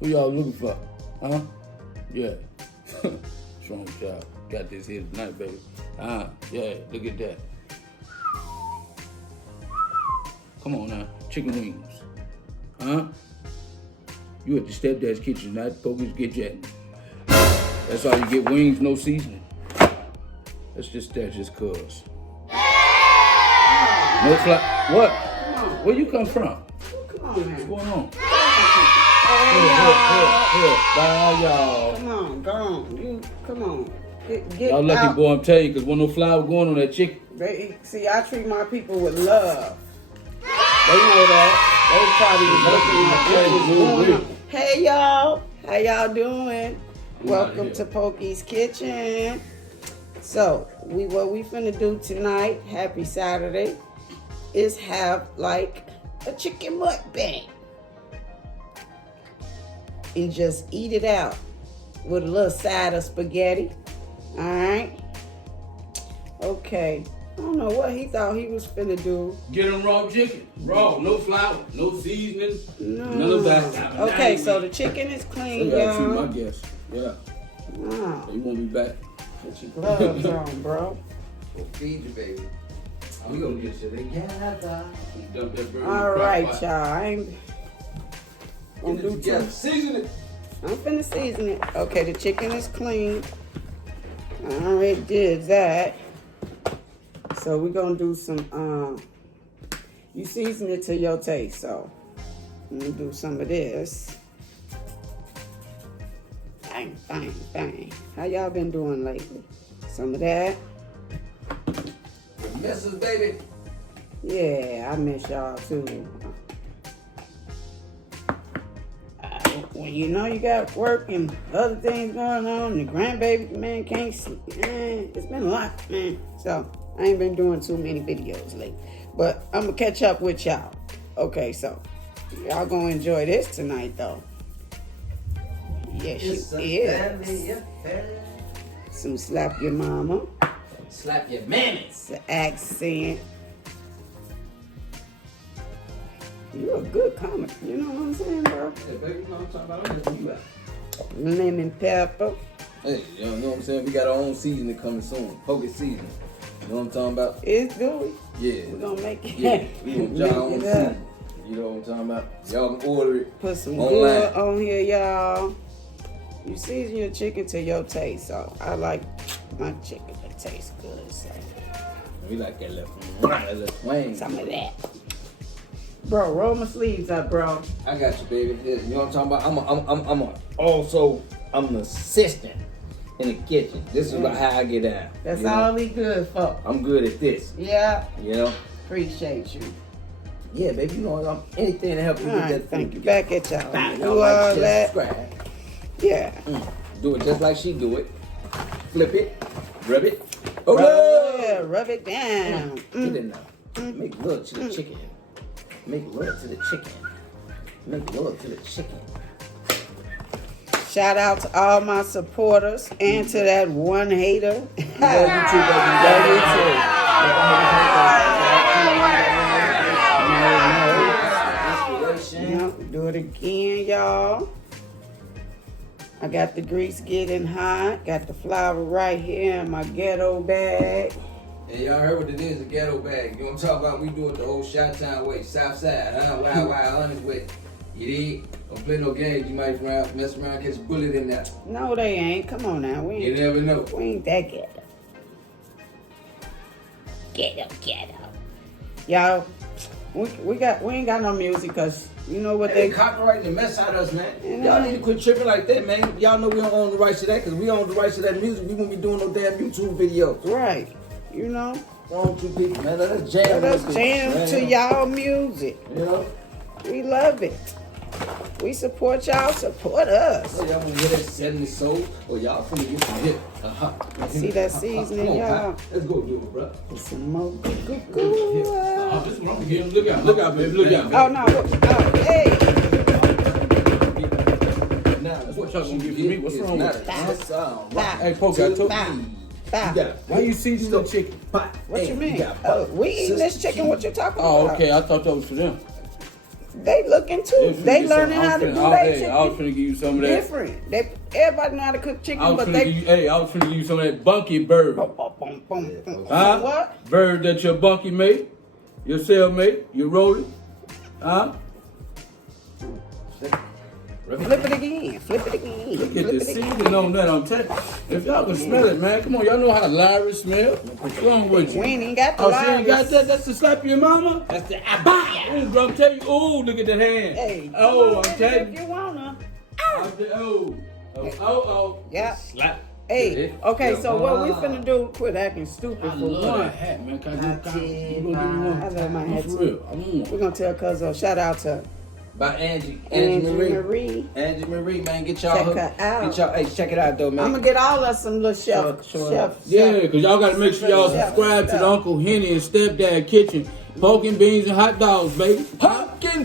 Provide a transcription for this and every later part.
Who y'all looking for? Huh? Yeah. Strong child. Got this here tonight, baby. Yeah, look at that. Come on now. Chicken wings. Huh? You at the stepdad's kitchen, not Pokey's Kitchen. That's all you get, wings, no seasoning. That's just cuz. No fly. What? Where you come from? Come on, man. What's going on? Hey, Bye, y'all. Come on, go on. You, come on. Get Y'all lucky, out. boy, I'm telling you, because when no flour going on that chicken. See, I treat my people with love. They know that. They probably looking at Hey, y'all. How y'all doing? Welcome to Pokey's Kitchen. So, what we finna do tonight, happy Saturday, is have like a chicken mukbang. And just eat it out with a little side of spaghetti. Alright? Okay. I don't know what he thought he was finna do. Get them raw chicken. Raw, no flour, no seasoning, none of that. Okay, so the chicken is clean, So you gotta treat y'all. my guess. Yeah. Wow. So you won't be back. Put your gloves on, bro. We'll feed you, baby. We gonna get you together. Dump that bird in the All crock right, pot. y'all. I ain't gonna do too. Season it. I'm finna season it. Okay, the chicken is clean. I already did that. So we're gonna do some, you season it to your taste, so I'm gonna do some of this. Bang, bang, bang. How y'all been doing lately? Some of that. Missus, baby. Yeah, I miss y'all too. When you know you got work and other things going on, the grandbaby, man, can't sleep. Man, it's been a lot, man. So I ain't been doing too many videos lately. But I'm gonna catch up with y'all. Okay, so y'all gonna enjoy this tonight though. Yes, It's you a is. family affair. Some slap your mama. Slap your mammies. It's an accent. You're a good comic. You know what I'm saying, bro? Hey, baby, you know what I'm talking about? I'm just you out. Lemon pepper. Hey, you know what I'm saying? We got our own seasoning coming soon. Pokey seasoning. You know what I'm talking about? It's gooey. Yeah. We're gonna make it. Yeah. We gonna Make try our own it up. seasoning. You know what I'm talking about? Y'all can order it. Put some online. good on here, y'all. You season your chicken to your taste, so I like my chicken to taste good. So We like that little flame. some of that. Bro, roll my sleeves up, bro. I got you, baby. Yeah, you know what I'm talking about? I'm an assistant in the kitchen. This is about how I get down. That's you know? all he good for. I'm good at this. Yeah, You know? appreciate you. Yeah, baby, you know, anything to help you All get right, that thank food you. together. Back at y'all. Bang, Do I all like just that. subscribe. Yeah. Do it just like she do it. Flip it, rub it. Rub it down. Get in there. Make love to the chicken. Make love to the chicken. Make love to the chicken. Shout out to all my supporters and to that one hater. Love you too, baby. Love you too. Yep, do it again, y'all. I got the grease getting hot. Got the flour right here in my ghetto bag. Hey, y'all heard what it is, a ghetto bag. You know what I'm talking about? We do it the old Chi-Town way, South Side, wild, honest way. You dig? Don't play no games. You might mess around, catch a bullet in there. No, they ain't. Come on now. We You ain't, never know. we ain't that ghetto. Ghetto. Y'all, we ain't got no music because you know what They they... copyrighting the mess out of us, man. Yeah. Y'all need to quit tripping like that, man. Y'all know we don't own the rights to that, because we own the rights to that music. We won't be doing no damn YouTube videos. Right. You know? Wrong two people, man. Let us jam. Let us with jam this, to man. y'all music. You know? We love it. We support y'all, support us. So y'all want to hear that 70 soul? Or y'all finna get some hip? See that seasoning, Come on, y'all? Pat. Let's go do it, bro. Put some more This is what I'm getting. Look out, baby. Look out, baby. Oh, no. Oh, hey. Now, what y'all gonna get from me? What's wrong with it? Stop. Hey, Pokey, I told Stop. you. Stop. Why you season the chicken? What you mean? We eating this chicken, what you talking Oh, about? okay. I thought that was for them. They looking too. They learning how to do their chicken. I was finna give you some of that. Different. Everybody know how to cook chicken, I was but finna give you some of that bunky bird. Huh? What? Bird that your bunky made, your cellmate, you roll it. Huh? Flip it again. Flip it again. Look at the seasoning on that. I'm telling you. If y'all can smell it, man, come on. Y'all know how Lyra smell. What's wrong with you? We ain't got the Oh, she ain't got Lyras. that? That's the slap your mama? That's the Ooh, bro, I'm telling you. Ooh, look at that hand. Hey, Oh, come on, I'm telling if you. you wanna. Oh. Yeah. Slap. Hey, okay, so what we finna do, quit acting stupid I for love one. that hat, man. Can I you gonna give me one? I love my hat For too. real. I want We're gonna tell Cuzzo, shout out to By Angie Angie Marie. Marie. Angie Marie, man, get y'all Check hooked. her out. Get y'all, hey, check it out though, man. I'm gonna get all us some little chef. Yeah, because y'all got to make sure y'all Yeah. subscribe to the Uncle Henny and Stepdad Kitchen. Poking beans and hot dogs, baby. Poking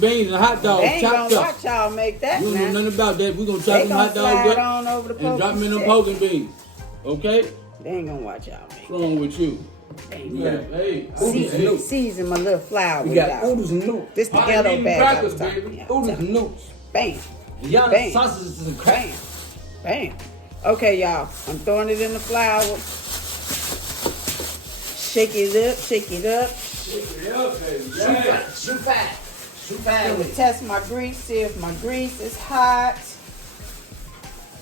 beans and hot They dogs. ain't Chopped gonna up. watch y'all make that You don't know now. nothing about that. We're going to chop They them gonna hot dogs slide up on over the and drop them in them Pokey poking beans. Okay? They ain't gonna watch y'all What's make wrong with you? Yeah. Hey, that. Season my little flour We with got y'all. oodles and noodles. This the Pocket ghetto bean bag I crackers, was talking baby. about. Oodles and noodles. Bam. Beyond Bam. sausages and crack. Bam. Bam. Okay, y'all. I'm throwing it in the flour. Shake it up. Shake it up. yeah, baby. Shoot Yeah. fast. Shoot fast. Shoot I'm gonna fast. test my grease, see if my grease is hot.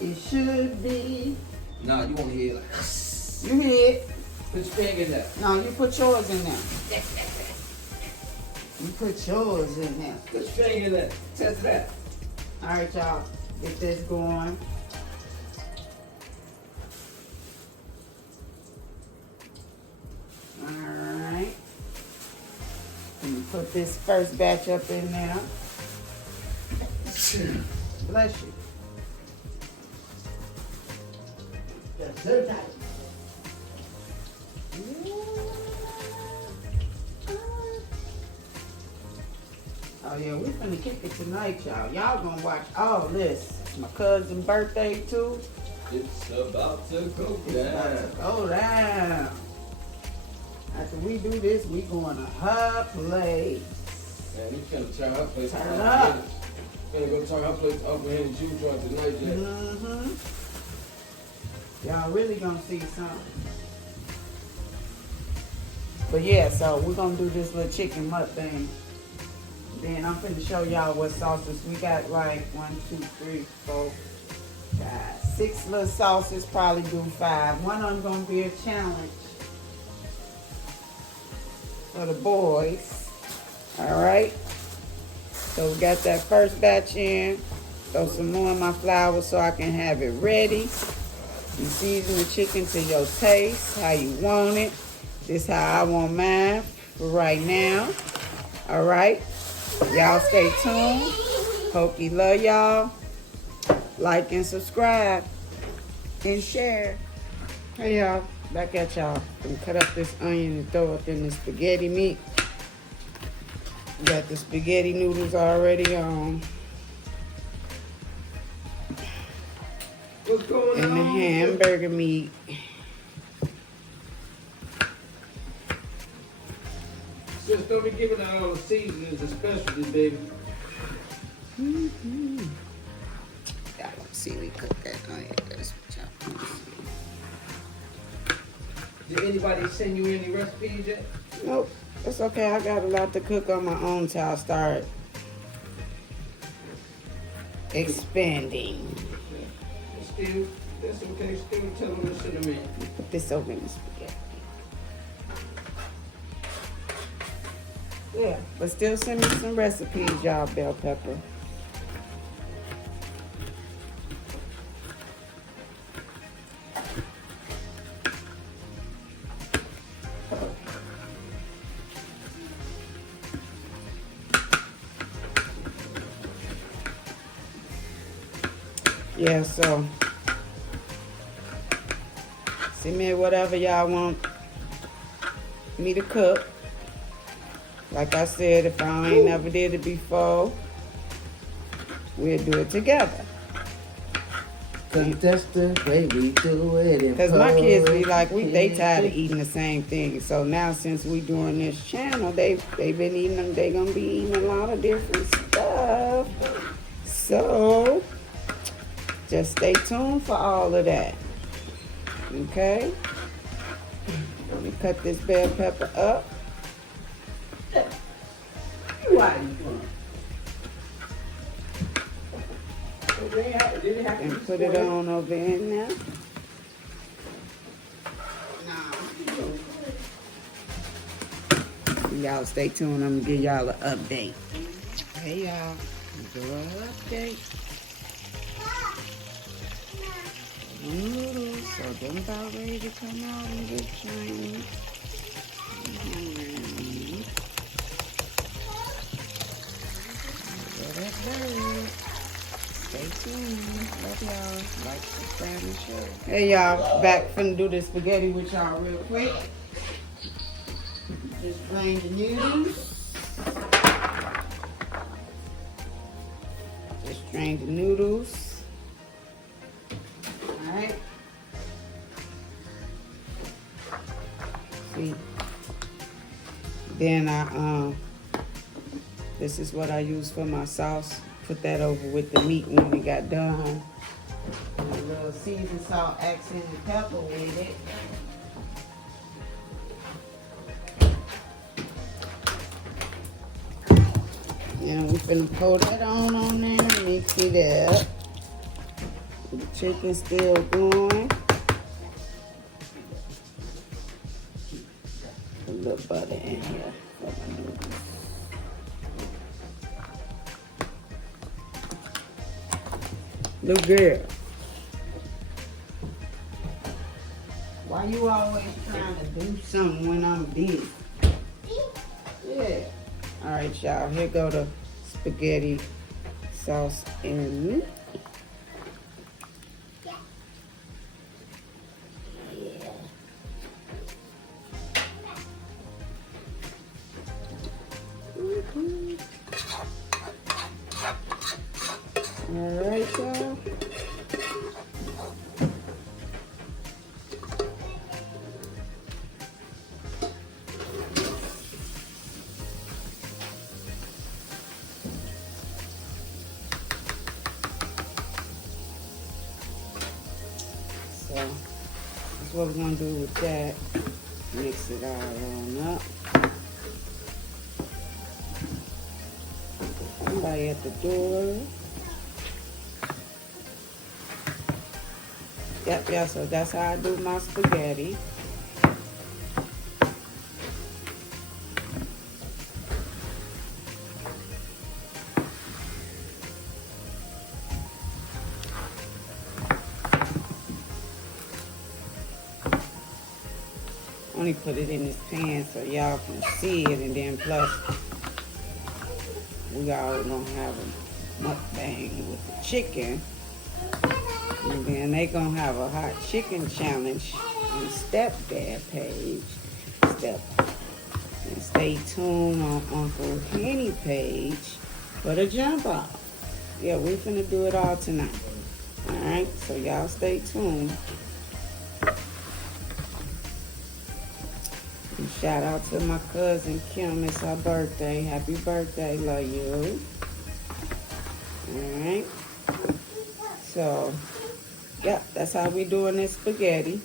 It should be. Nah, you want to hear like, You hit. put your finger in there. No, you put yours in there. You put yours in there. Put your finger in there. Test it out. All right, y'all. Get this going. All right. And you put this first batch up in there. Bless you. That's so tight. Oh yeah, we finna kick it tonight, y'all. Y'all gonna watch all this. It's my cousin's birthday too. It's about to go It's about to go down. After we do this, we going to her place. Man, we finna turn her place. Turn up. Finna go turn her place up in the juice joint tonight, Jack. Mm-hmm. Y'all really gonna see something. But yeah, so we're gonna do this little chicken mutt thing. Then I'm finna show y'all what sauces we got. Like 1, 2, 3, 4, 5, 6 little sauces. Probably do 5. One of them gonna be a challenge for the boys. All right. So we got that first batch in. Throw some more in my flour so I can have it ready. You season the chicken to your taste, how you want it. This how I want mine for right now. All right. Y'all stay tuned. Pokey love y'all. Like and subscribe and share. Hey y'all, back at y'all. Gonna cut up this onion and throw it in the spaghetti meat. Got the spaghetti noodles already on. What's going And the hamburger meat. Just don't be giving out all the seasonings and specialties, baby. Mm-hmm. Y'all want to see me cook that onion. That's what y'all want to see. Did anybody send you any recipes yet? Nope, it's okay. I got a lot to cook on my own till I start expanding. Still, that's okay. Still tell them to send them in. Put this over in the spaghetti. Yeah, but still send me some recipes, y'all, bell pepper. Yeah, so send me whatever y'all want me to cook. Like I said, if I ain't never did it before, we'll do it together. Cause that's the way we do it. Because my kids be like, they tired of eating the same thing. So now since we doing this channel, they been eating them. They gonna be eating a lot of different stuff. So just stay tuned for all of that. Okay? Let me cut this bell pepper up. And put it on over in there. Y'all stay tuned. I'm gonna give y'all an update. Hey y'all, do an update. Noodles, so them about ready to come out and get Chinese. Stay tuned. Love y'all. Like, subscribe, and share. Hey y'all, back finna do this spaghetti with y'all real quick. Just drain the noodles. Just drain the noodles. Alright. See. Then this is what I use for my sauce. Put that over with the meat when it got done. And a little seasoned salt, accent, and pepper with it. And we finna pour that on there, mix it up. The chicken still going. A little butter in here for my noodles. Look good. Why you always trying to do something when I'm busy? Yeah. All right, y'all. Here go the spaghetti sauce in. All right, y'all. So, that's what we're gonna do with that. Mix it all on up. Somebody at the door. Yep, so that's how I do my spaghetti. Only put it in this pan so y'all can see it, and then plus we all gonna have a mukbang with the chicken. And then they gonna have a hot chicken challenge on Stepdad page. And stay tuned on Uncle Henny page for the jump off. Yeah, we're finna do it all tonight. Alright, so y'all stay tuned. And shout out to my cousin Kim. It's her birthday. Happy birthday, love you. Alright. So yep, that's how we doing this spaghetti.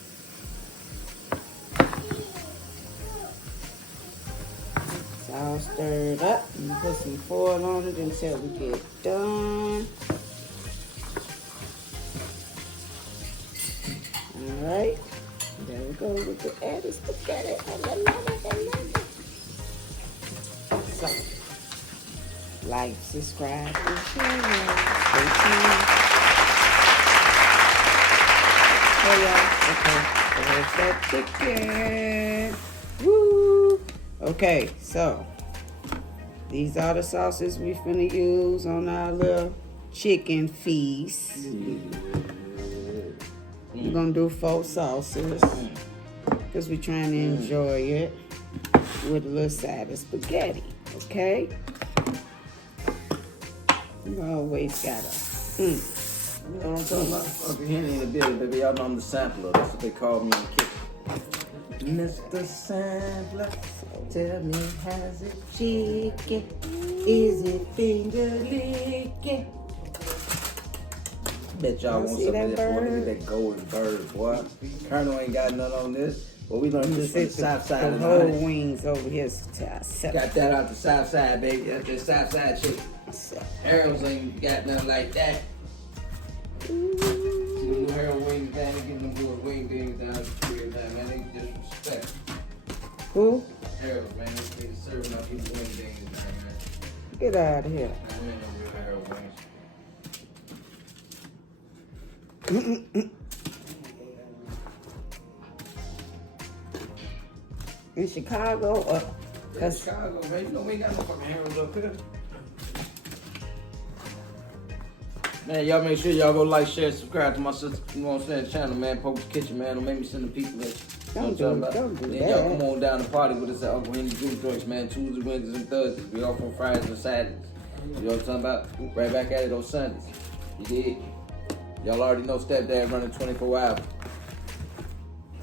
It's all stirred up. And put some foil on it until we get done. Alright. There we go with the added spaghetti. I love it. So, like, subscribe, and share. Stay tuned. Hey y'all, okay, there's that chicken. Woo! Okay, so these are the sauces we finna use on our little chicken feast. We're gonna do 4 sauces because we're trying to enjoy it with a little side of spaghetti, okay? You always gotta You know what I'm talking about? Uncle Henry in the building, baby. Y'all know I'm the sampler. That's what they call me in the kitchen. Mr. Sampler, tell me, how's it chicken? Is it finger licking? Bet y'all want some of that, boy. Look at that golden bird, boy. Colonel ain't got none on this. But we learned this from the south side of the whole honey. wings over here. Got that out the south side, baby. That's that south side chicken. Harold's ain't got nothing like that. See them new Harold wings down, they getting them little wing things down the street, man. They disrespect. Who? Harold's, man. They serving up people wing things, man. Get out of here. Man, we ain't no real Harold wings. In Chicago, Yeah, Chicago, man. You know we ain't got no fucking Harold's up here. Man, y'all make sure y'all go like, share, subscribe to my sister, you know what I'm saying, channel, man, Pokey's Kitchen, man. Don't make me send the people that. Don't do Then that. y'all come on down to party with us at Uncle Henry's Juice Joints, man. Tuesdays, Wednesdays, and Thursdays. We off on Fridays and Saturdays. You know what I'm talking about? Right back at it on Sundays. You did? Y'all already know Stepdad running 24 hours.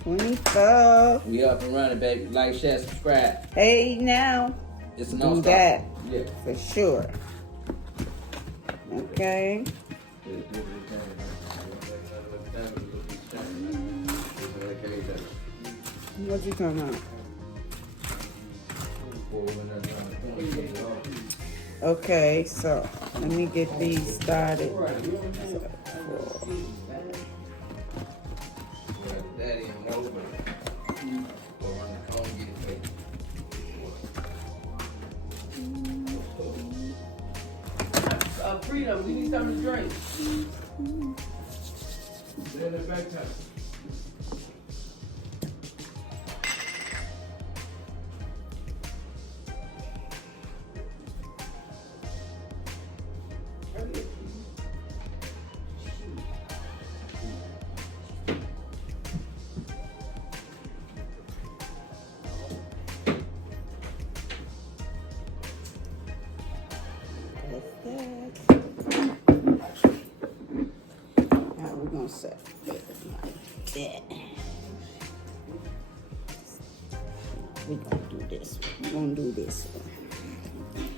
24. We up and running, baby. Like, share, subscribe. Hey, now. It's an Do all-star. that. Yeah. For sure. Okay. What you talking about? Okay, so let me get these started. Daddy and Mo, but go run the cone and get it paid. Freedom, we need something to drink. Then it's back time. Now we're gonna set it like that. We're gonna do this one. We're gonna do this one.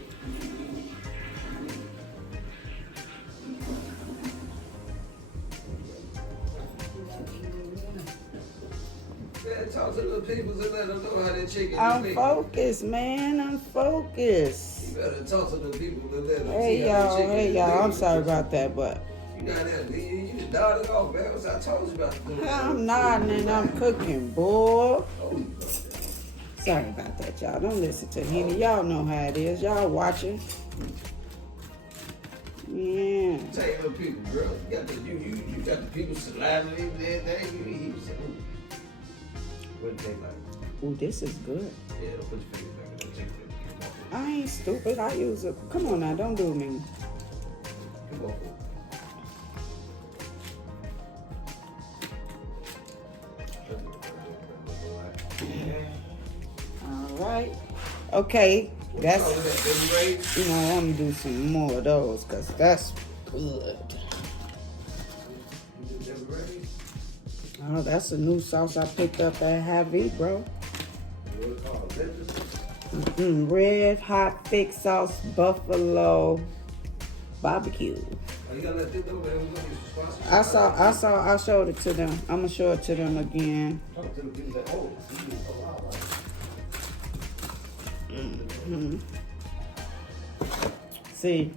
Yeah, talk to the people and let them know how that chicken I'm is made. focused, man. I'm focused. You better talk to the people and let them see Hey how that y'all, chicken hey is y'all. I'm made. sorry about that, but You got that, you just nodded off, man. What's I told you about the I'm nodding and I'm cooking, boy. Oh, Sorry about that, y'all. Don't listen to Henny. Y'all know how it is. Y'all watching. Yeah. tell you the people, girl. You got you got the people salivating everything. He was saying, ooh. What it taste like? Ooh, this is good. Yeah, don't put your fingers back in that chicken. I ain't stupid. I use it. Come on now, don't do me. Come on. All right. Okay, that's, Oh, that baby Ray? you know, I'm gonna do some more of those because that's good. Baby Ray? Oh, that's a new sauce I picked up at Hy-Vee, bro. What it called? Lettuce? Red hot thick sauce buffalo barbecue. Oh, you gotta let them know that we're gonna get some sponsors. I showed it to them. I'm gonna show it to them again. Talk to the people that, oh, wow. See,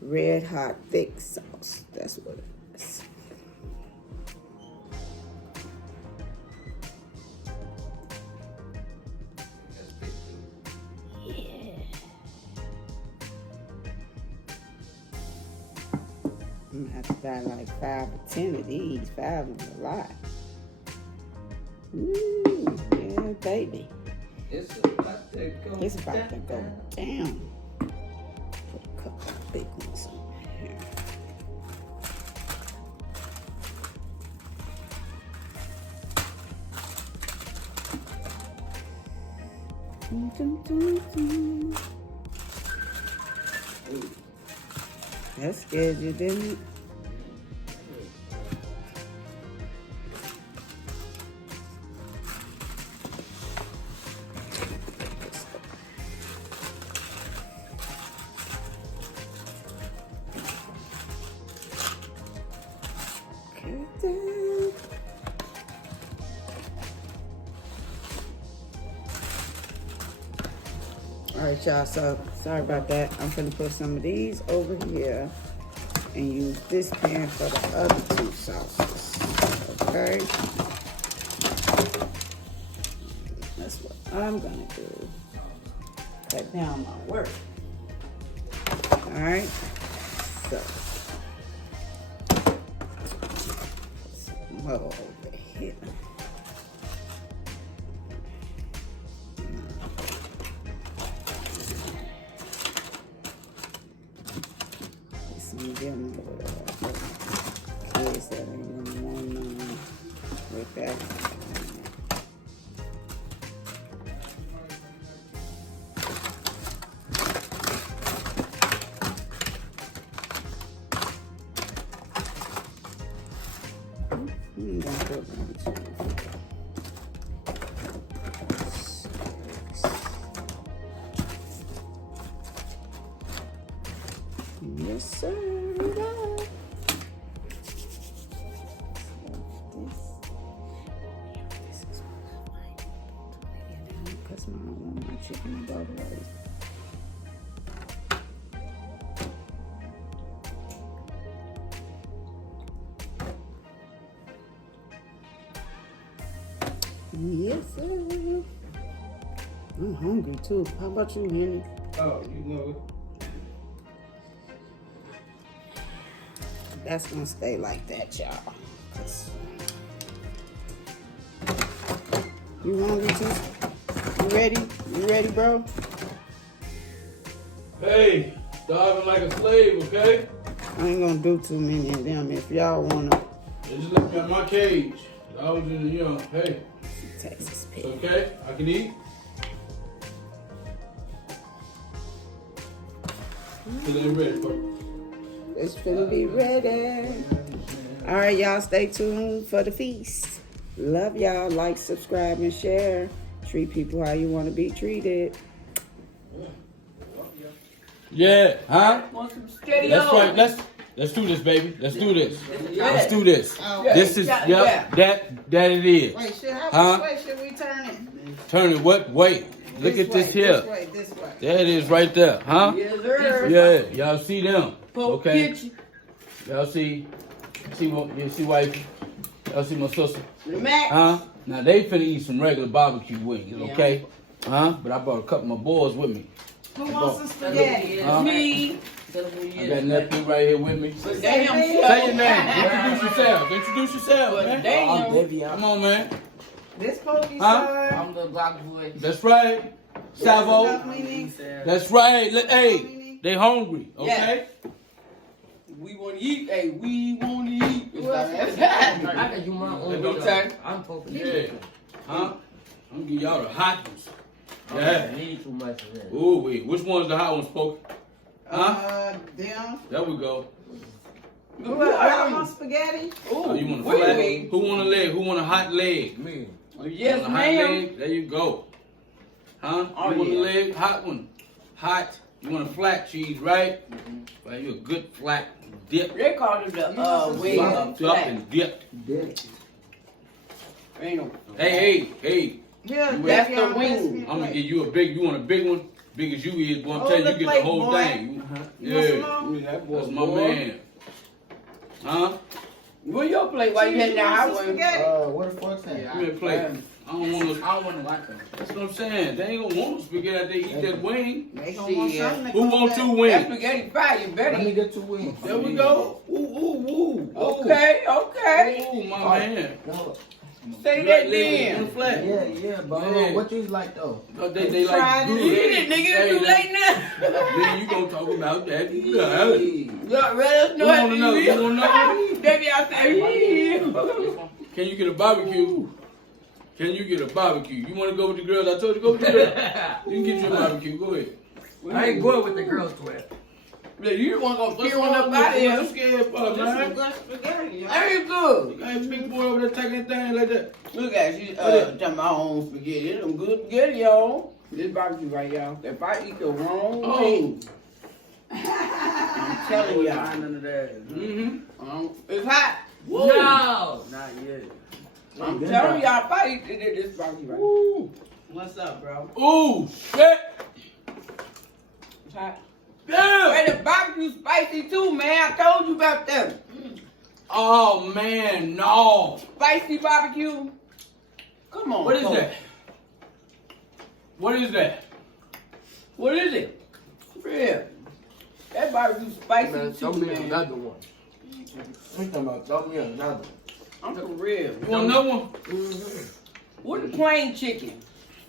red hot thick sauce. That's what it is. That's big too. Yeah. I'm gonna have to buy like 5 or 10 of these. 5 is a lot. Ooh, yeah, baby. It's about to go It's about to go down. Put a couple of big ones on here. Dun, dun, dun, dun. That scared you, didn't it? All right, y'all. So sorry about that. I'm gonna put some of these over here and use this pan for the other 2 sauces. Okay. That's what I'm gonna do. Cut down my work. All right. So some more over here. Some them over there. Kids that ain't gonna want none with that. Yes, sir. Because I don't want my chicken above rice. Yes, sir. I'm hungry too. How about you, Henry? Oh, you know. That's gonna stay like that, y'all. 'Cause you hungry too? You ready? You ready, bro? Hey, starving like a slave, okay? I ain't gonna do too many of them. If y'all wanna, Just let me out my cage. I was in the, hey, Texas it's pig. okay? I can eat. Till they ready for it. It's finna be ready. All right, y'all. Stay tuned for the feast. Love y'all. Like, subscribe, and share. Treat people how you want to be treated. Yeah, huh? Want some steady That's on. right. Let's do this, baby. Let's do this. Yeah. Let's do this. Oh, This is Yeah. that it is. Wait, how Huh? which way should we turn it? Turn it what? Wait. Look at this here. This way, this way. There it is right there, huh? Yes, sir. Yeah, y'all see them? Poke Okay. kitchen. Y'all see what? You see wife? Y'all see my sister? The Mac. Huh? Now they finna eat some regular barbecue wings, Yeah. okay? Huh? But I brought a couple of my boys with me. Who wants some spaghetti? Huh? Me. I got nephew right here with me. Damn. Say your name. Introduce yourself. Introduce yourself, man. Damn. Come on, man. This Pokey, Huh? sir. I'm the block boy. That's right. Salvo. Meaning? That's right. Hey, they hungry, okay? We want to eat. Hey, we want to eat. Who else wants I got you my own. Okay. I'm Pokey. Yeah. Huh? I'm gonna give y'all the hot ones. I Yeah. need too much of that. Ooh, wait. Which one's the hot ones, Pokey? Huh? Them. There we go. Who else want spaghetti? Oh, you want a Wait, flat? wait. Who want a leg? Who want a hot leg? Me. Want Yes, a hot ma'am. leg? There you go. Huh? Oh, You want a yeah. leg? Hot one. Hot. You want a flat cheese, right? Well, you a good flat dip. They call it the wing of Up flat. and dipped. Ain't no. Hey. Here, That's Debbie, the wing. I'm gonna give you a big. You want a big one? Big as you is, boy. I'm Hold telling you, the you get plate, the whole boy. thing. You want some Yeah, more? That that's my man. Huh? Where your plate? Why you heading want down some highway? spaghetti? Where the fuck's that? Give me a plate. I don't want no. I don't want to like them. That's what I'm saying. They ain't gonna want no spaghetti after they eat that wing. They gonna want Shit. something to Who come want back. two That wings? spaghetti fire, you better Let me eat. get 2 wings. There we go. Ooh. Okay. Ooh, my man. No. Say You that like legs then. in the flat? Yeah, but hold Yeah. on. What you like though? But they like Fried good. You eat it, nigga. Hey, It's too late now. Then you gonna talk about that? Look, let us know Who how wanna know? to You wanna know? Baby, I say, Can you get a barbecue? Can you get a barbecue? You wanna go with the girls? I told you go with the girls. You can get you a barbecue. Go ahead. I ain't going with the girls' twist. Yeah, you want to go What's get one up wrong out of with you? here. What you scared for, This is man? good spaghetti, y'all. That ain't good. You got a big boy over there taking thing like that. Look at you, talking my own spaghetti. It's some good spaghetti, y'all. This barbecue right, y'all. If I eat the wrong thing, I'm telling y'all. Mm-hmm. It's hot. Whoa. No, not yet. I'm telling y'all, if I eat this barbecue right. Ooh. What's up, bro? Ooh, shit. spicy too, man. I told you about that. Oh man, no. Spicy barbecue. Come on. What is folks. that? What is that? What is it? Real. That barbecue spicy Man, too, throw me man. another one. I'm talking about throw me another one. I'm for real. You want another one? What the plain chicken?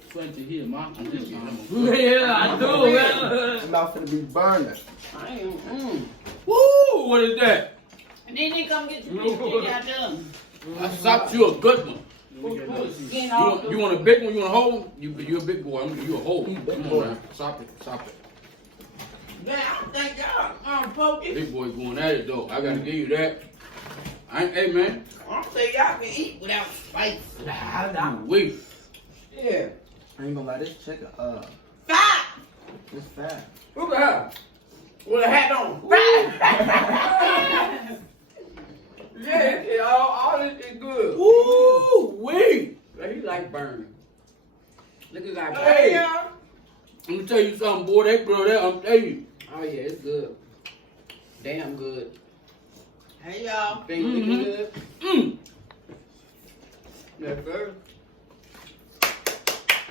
Plenty here, ma. I'm just kidding. Yeah, I do, man. I'm not finna be burning. I am. Woo! What is that? And then they come get your chicken out there. I stopped you a good one. Pull the skin You off. want a big one? You want a whole one? You a big boy. You a whole one. Big Come boy. on, man. Stop it. Stop it. Man, I don't think y'all Pokey. Big boy going at it though. I gotta give you that. Hey man. I don't think y'all can eat without spice. Wait. Yeah. I ain't gonna lie, this chicken, Fat. it's fat. Look at her. With a hat on. Yeah, all this is good. Woo! Wait. But he like burning. Look at that. Hey. Let me tell you something, boy. That girl there, I'm telling you. Oh yeah, it's good. Damn good. Hey y'all. Think it's good? Mm. That's good.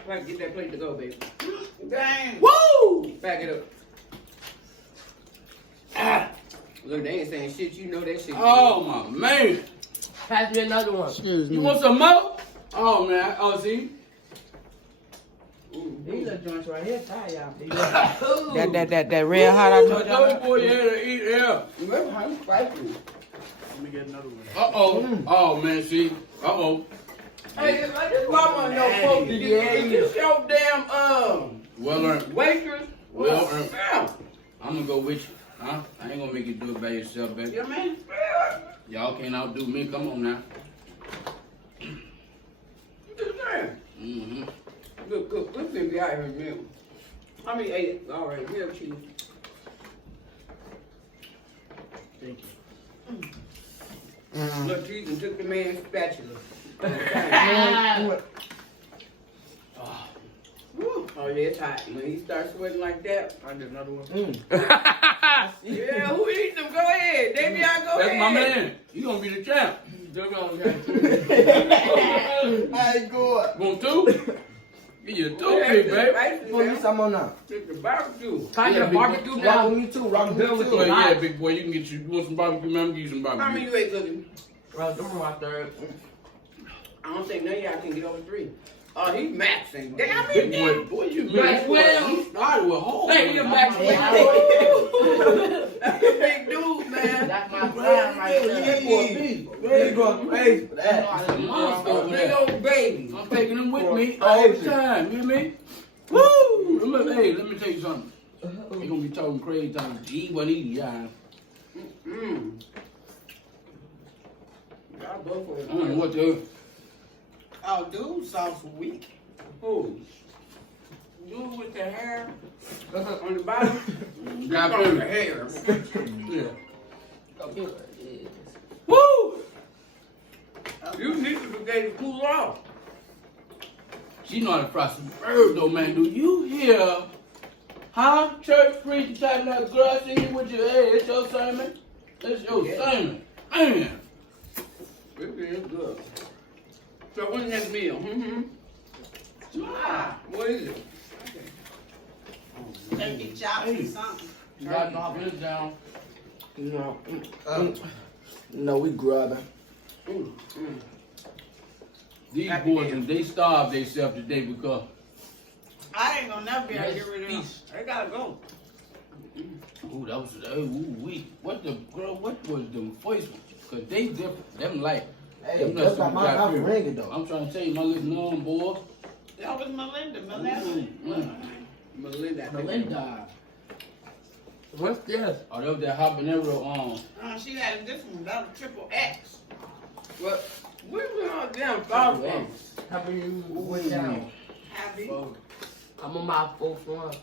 Right, get that plate to go, baby. Dang. Woo! Back it up. Ah. Look, they ain't saying shit. You know that shit. Oh my man. Pass me another one. Excuse me. You want some more? Oh man. Oh see. These are joints right here. Tie y'all. That red hot I told I y'all. told you boy you had to eat here. Remember how you spicy? Let me get another one. Uh-oh. Oh man, see. Uh-oh. Hey, I just want to know, folks. Is this your damn Well earned. waitress? Well earned. Yeah. I'm gonna go with you. Huh? I ain't gonna make you do it by yourself, baby. Yeah, man. Y'all can't outdo me. Come on now. Just saying. Mm-hmm. Good. Let's be out here, man. I mean, hey, all right, here, cheese. Thank you. Look, cheese and took the man's spatula. Oh, yeah, it's hot. When he starts sweating like that, I get another one. yeah, who eats them? Go ahead. Davion, go That's ahead. my man. You gonna be the champ. I ain't good. Want two? Give you a two-pick, baby. Put me some on now. It's the barbecue. Can I get a barbecue now? Rock with me too. Rock with me too. Well, yeah, big boy, you can get you want some barbecue, man? Give you some How many barbecue. you ate, Cookie? Bro, them my third. I don't think none of y'all can get over 3. Oh, he's maxing. Damn Big it. boy, you Max well. You started with holes. Hey, you Max Woo! That's a big dude, man. That's my time right there. He's going crazy for that. That's a big old baby. I'm taking him with me all the time. You hear me? Woo! Hey, let me tell you something. You're gonna be talking crazy time. He wasn't eating, yeah. Y'all both for it. I don't know what to. Oh, dude, sauce weak. Who? Dude with the hair on the bottom? Got On the food. hair. Yeah. Woo! You need to get it cool off. She know how to fry some bird though, man. Do you hear? Huh? Church preacher talking that girl singing with your head. It's your sermon. It's your sermon. Man. It is good. So what's the next meal? What is it? Turkey chops or something. You got to knock this down. No. No, we grubbing. These boys, they starved themselves today because I ain't gonna never be able to get rid of them. They gotta go. ooh, that was what the girl? What was the voice? Cause they different. Them like. Hey, them that's not got my got mouth food. ringing though. I'm trying to tell you, my little mom, boy. That was Melinda. Melinda. What's this? Oh, that was that habanero. She had this one. That was triple X. What? Where's all damn sauce from? How many you went down? Happy. I'm on my fourth one.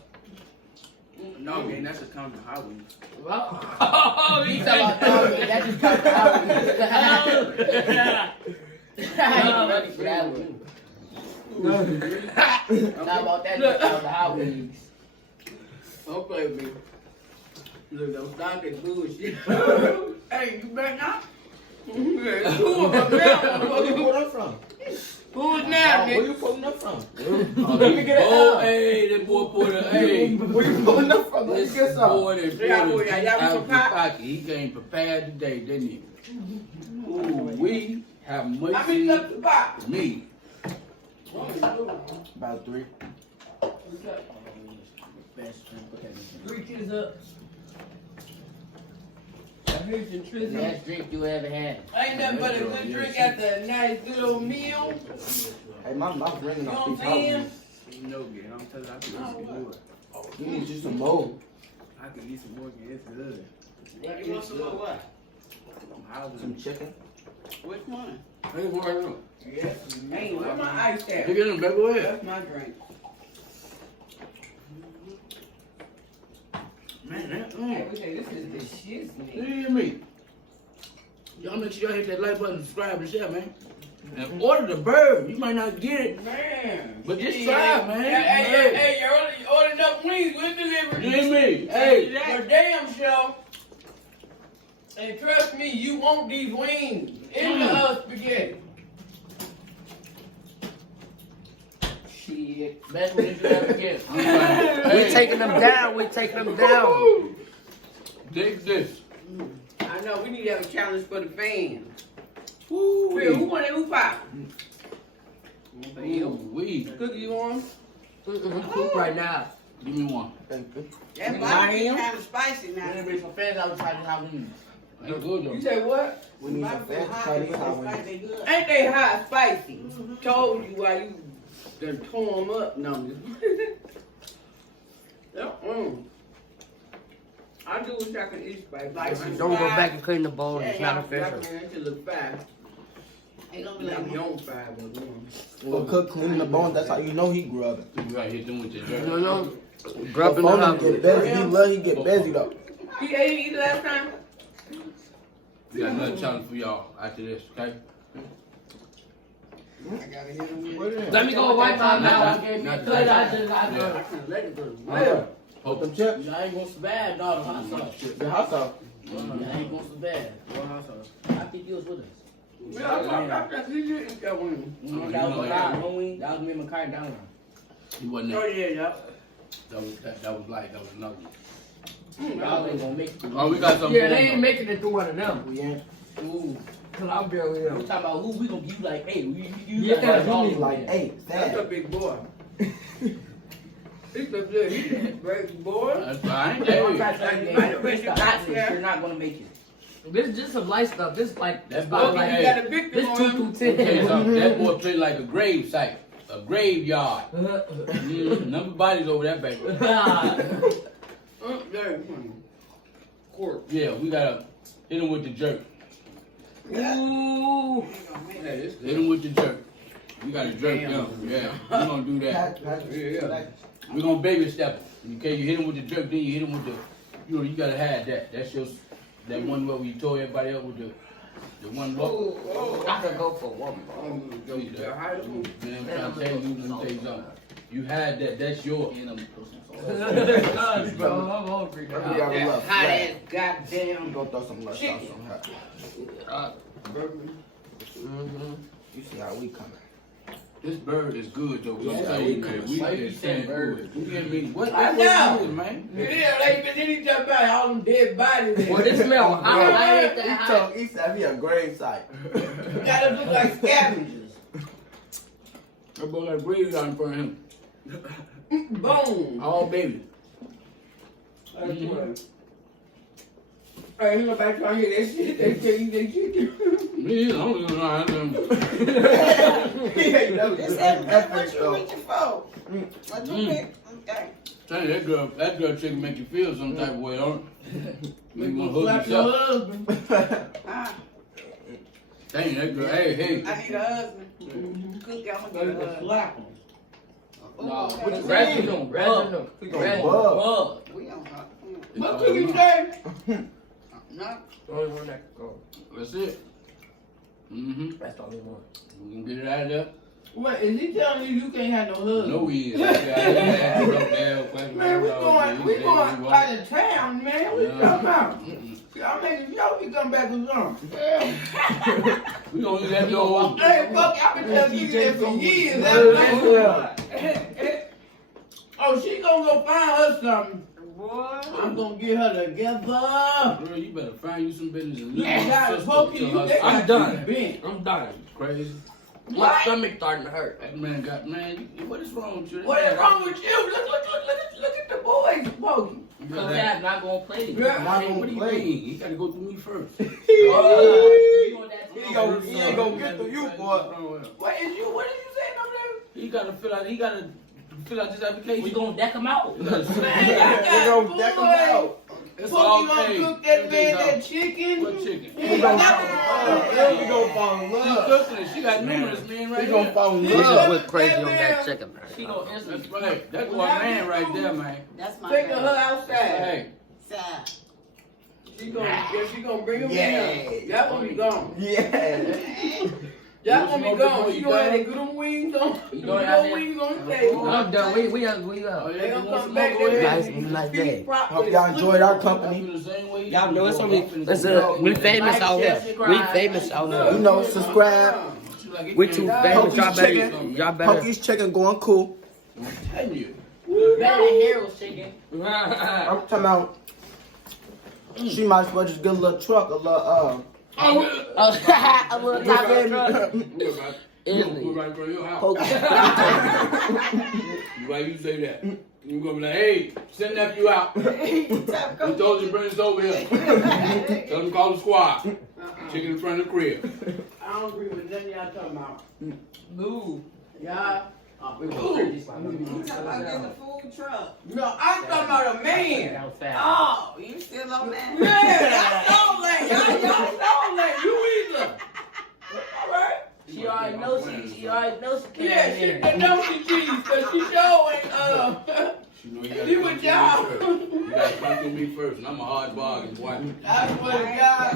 No, man, that's a count of Halloween. Well, oh, you talking about Halloween? That just comes to I ain't ready for that one. How about that just comes to Halloween? Don't play with me. Look, don't stop that bullshit. Hey, you better not. Who was now? Where you pull that from? Who's now, Where nigga? you pulling that from? Let me get it. Oh, hey, that boy put a hey. Where you pulling that from? Let me This get some. boy that Yeah, put boy, a y'all out some of pop? pocket. He came prepared today, didn't he? Ooh, we have much I mean, look the box. meat. About 3. Three kids up. Last drink you ever had. Ain't nothing but a good drink after a nice good old meal. Hey, my mouth ringing You know off what these I'm saying? houses. No, man. I'm telling you, I can eat some more. You need you some more. I can eat some more, man. It's good. You want some more what? Some chicken. Which one? Hey, boy, I know. Yes. Hey, where my ice at? Take it in, baby. Go ahead. That's my drink. Man, that, Hey, we say this is the shit, You man. hear me? Y'all make sure y'all hit that like button, subscribe, and share, man. And order the bird. You might not get it, Man. but just Yeah. try, man. Hey, you ordered enough wings with delivery. You hear me? Hey. For damn sure. And trust me, you want these wings in the spaghetti. Shit. Best one you ever get. Hey, We're taking them down. We're taking them down. Take this. I know, we need to have a challenge for the fans. Woo. Phil, who won that? Who fight? We. Cookie, you want? Cook right now. Give me one. Thank you. That barbecue kind of spicy now. There's been some fans outside the house. Ain't good though. You say what? We need some Barbecue fast hot, Chinese it's hot wings. spicy, good. Ain't they hot spicy? Told you why you done tore them up, numbers. I do wish I could eat spicy. Like Don't go back and clean the bowl. It's Yeah, not yeah, official. man, that shit look fine. Ain't gonna be Like like, you don't five on one. Well, cook cleaning the bones. That's how you know he grubbing. You gotta hit them with your jerk. No. Grubbing Before the him get house. busy, he love he get busy though. He ate it last time? We got another challenge for y'all after this, okay? I gotta hit him with Let me go wipe my mouth. I Not cut. I today. just got Yeah. done. Let it go. Where? Hope Them chips. I ain't gonna survive, dog. The hot sauce. The hot sauce. I ain't gonna survive. What hot sauce? I think you was with us. Yeah, I thought he did eat that one. That was my wing. That was me and McCarthy down there. He wasn't Oh there. yeah, yeah. That was light. That was another one. Y'all ain't gonna make it. Oh, we got something. Yeah, they going ain't on. making it through one of them. We ain't. Ooh. Cause I'm barely here. We talking about who we gonna give you like, hey, you Yeah, got you all need these like men. 8. That's a Fast. big boy. He's a good, he's a big boy. That's fine. I'm Hey, trying to tell you, Might man, be this you got got there. you're not gonna make it. This is just some light stuff. This like That's about okay. like You got a victim this on 2 him. through okay, 10. so that boy played like a grave site, a graveyard. Number bodies over that baby. Very funny. Court. Yeah, we gotta hit him with the jerk. Ooh. Yeah, this Hit him with the jerk. We gotta jerk him. Yeah, we gonna do that. Yeah. We gonna baby step him. Okay, you hit him with the jerk, then you hit him with the, you gotta have that. That's just that one where you told everybody else with the one look. I could go for one. Man, I'm trying to tell you, let me tell you something. You had that. That's yours. Bro, I'm hungry Maybe now. y'all That love hot flat. ass goddamn. Go throw some less sauce Chicken. on her. Mm-hmm. You see how we coming. This bird is good though. Yeah, I'm telling you, man. We why you is saying saying bird? good. You hear me? What I that know. what it is, man? Yeah, like, but then he talk about all them dead bodies. Well, this smell hot. I ain't He that hot. told, he said he a grave site. Gotta look like scavengers. That boy got gravy out in front of him. Boom. All baby. Hey, nobody trying to hear that shit. They tell you they chicken. Me, I don't even know how to. Yeah, that was This just everything, what epic you though. reaching for? What you pick? Okay. Tell you, that girl chicken make you feel some type of way, don't it? Make you want to Slap hug your yourself. husband. Ah, Dang, that girl, hey. I need a husband. Cookie, I'm So gonna you get a can husband. slap him. No, Okay. with the residue, residue. gonna bug. We don't know. What cookie say? No. Only one that can go. That's it. Mm-hmm. That's the only one. We can get it out of there. What, is he telling you can't have no husband? No, he is. Man, we going out of town, man. We talking about. I'm making sure we come back with something. We gonna eat that dog. Hey, fuck, I've been telling you that for years. Oh, she gonna go find her something. Boy. I'm gonna get her together. Girl, you better find you some business and You got Pokey, you I'm done. bent. I'm done. Crazy. My stomach starting to hurt. That man got, man, what is wrong with you? What is wrong with you? Look at the boys, Pokey. Because Dad's not going to play. Girl, What do you mean? He gotta go through me first. He ain't gonna get to you, boy. What is you? What did you say over there? He gotta fill out this application. We going to deck him out. They gonna deck him out. It's all Pokey paid. gonna cook that man that chicken. What chicken? He We gonna fall in She love. cooking it. She got numerous men right We gonna there. fall in He love. gonna Went crazy that on man- that chicken. She gonna answer. That's right. That's my man right there, man. That's my Take baby. her outside. Hey, Sad. She gonna bring him Yeah. in. That one be gone. Yeah. That one be smoke gone. before She you gonna have go? that good wings on. You Good going out there? wings on the table. I'm done. We oh, They yeah, gonna you want come back smoke there. with it? Nice day. Hope y'all enjoyed our I company. feel the same way you Y'all do. know it's Go up something. and Listen, go. we famous out here. We famous out here. You know, subscribe. She like, it We can't- too Pokey's famous. Y'all better. chicken. Y'all better. Pokey's chicken going cool. I'm telling you. Better than Harold's chicken. I'm talking about. She might as well just get a little truck, a little A little top of the truck. We're right for your house. Pokey. Why you say that? You gonna be like, hey, send nephew out. He told you to bring us over here. Tell him to call the squad. Chicken in front of the crib. I don't agree with nothing y'all talking about. Move. Y'all. You talking about getting a food truck? No, I'm talking about a man. That was fast. Oh, you still on that? Yeah, y'all stole that. You either. All right. She already knows she came Yeah, in she here. the nosy cheese, cause she showing You know, you She gotta with come y'all. through me first. You gotta come through me first, and I'm a hard bargain, boy. I swear to God.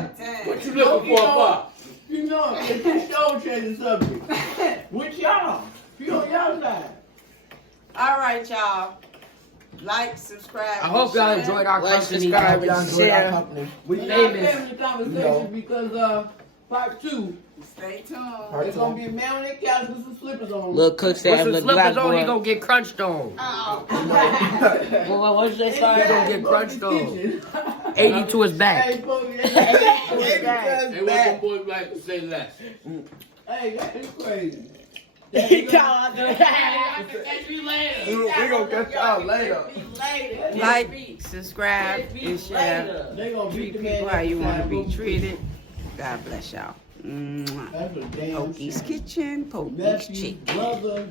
What you looking for, Pop? You know, if you show change the subject. With y'all. She on y'all side. All right, y'all. Like, subscribe. I hope y'all enjoyed our Like, company. subscribe, y'all enjoyed our Share. company. We We famous. not having the conversation No. because part 2, Stay tuned. there's gonna be a man on that couch with some slippers on. Lil Cook said, "With slippers on, he gonna get crunched on." Oh. Well, what's that song? He gonna get crunched on. 80 to his back. Hey, Pokey, Hey, what them boys like to say less? hey, that is crazy. He called We gonna catch y'all later. Like, subscribe, and share. They gonna beat Treat the man people how you want to be outside. treated. God bless y'all. Mwah. That's a damn Pokey's shame. Kitchen, Pokey's Nephew, Chicken. brother,